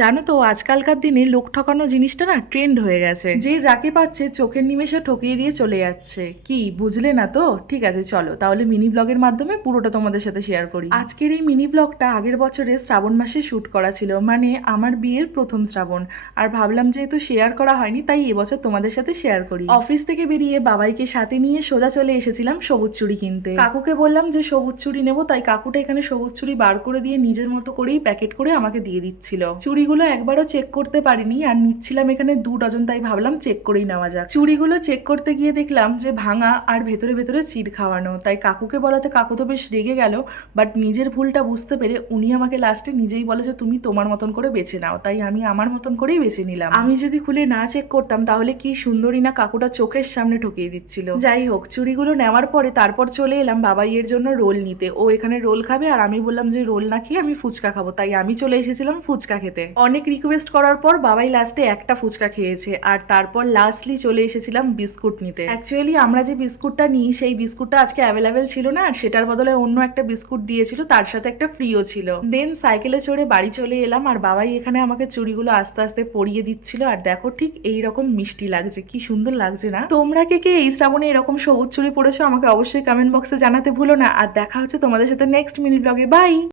জানো তো আজকালকার দিনে লোক ঠকানো জিনিসটা না ট্রেন্ড হয়ে গেছে, যে যাকে পাচ্ছে চোখের নিমেষে ঠকিয়ে দিয়ে চলে যাচ্ছে। কি বুঝলে না তো? ঠিক আছে, চলো তাহলে মিনি ব্লগের মাধ্যমে পুরোটা তোমাদের সাথে শেয়ার করি। আজকের এই মিনি ব্লগটা আগের বছরে শ্রাবণ মাসে শুট করা ছিল, মানে আমার বিয়ের প্রথম শ্রাবণ। আর ভাবলাম যেহেতু শেয়ার করা হয়নি তাই এবছর তোমাদের সাথে শেয়ার করি। অফিস থেকে বেরিয়ে বাবাইকে সাথে নিয়ে সোজা চলে এসেছিলাম সবুজ চুড়ি কিনতে। কাকুকে বললাম যে সবুজ চুড়ি নেবো, তাই কাকুটা এখানে সবুজ চুড়ি বার করে দিয়ে নিজের মতো করেই প্যাকেট করে আমাকে দিয়ে দিচ্ছিল। চুড়িগুলো একবারও চেক করতে পারিনি, আর নিচ্ছিলাম এখানে 2 ডজন, তাই ভাবলাম চেক করেই নেওয়া যাক। চুড়িগুলো চেক করতে গিয়ে দেখলাম যে ভাঙা আর ভেতরে ভেতরে চিড় খাওয়ানো, তাই কাকুকে বলাতে কাকু তো বেশ রেগে গেল। বাট নিজের ভুলটা বুঝতে পেরে উনি আমাকে লাস্টে নিজেই বলে যে তুমি তোমার মতন করে বেছে নাও, তাই আমি আমার মতন করেই বেছে নিলাম। আমি যদি খুলে না চেক করতাম তাহলে কি সুন্দরী না কাকুটা চোখের সামনে ঠকিয়ে দিচ্ছিল। যাই হোক, চুড়িগুলো নেওয়ার পরে তারপর চলে এলাম বাবাইয়ের জন্য রোল নিতে। ও এখানে রোল খাবে আর আমি বললাম যে রোল না খেয়ে আমি ফুচকা খাবো, তাই আমি চলে এসেছিলাম ফুচকা খেতে। অনেক রিকোয়েস্ট করার পর বাবাই লাস্টে একটা ফুচকা খেয়েছে, আর তারপর লাস্টলি চলে এসেছিলাম বিস্কুট নিতে। অ্যাকচুয়ালি আমরা যে বিস্কুটটা নিই সেই বিস্কুটটা আজকে অ্যাভেলেবেল ছিল না, আর সেটার বদলে অন্য একটা বিস্কুট দিয়েছিল, তার সাথে একটা ফ্রিও ছিল। দেন সাইকেলে চড়ে বাড়ি চলে এলাম, আর বাবাই এখানে আমাকে চুড়িগুলো আস্তে আস্তে পরিয়ে দিচ্ছিল। আর দেখো ঠিক এইরকম মিষ্টি লাগছে, কি সুন্দর লাগছে না? তোমরা কে কে এই শ্রাবণে এরকম সবুজ চুড়ি পরেছো আমাকে অবশ্যই কমেন্ট বক্সে জানাতে ভুলো না। আর দেখা হচ্ছে তোমাদের সাথে নেক্সট মিনি ব্লগে। বাই।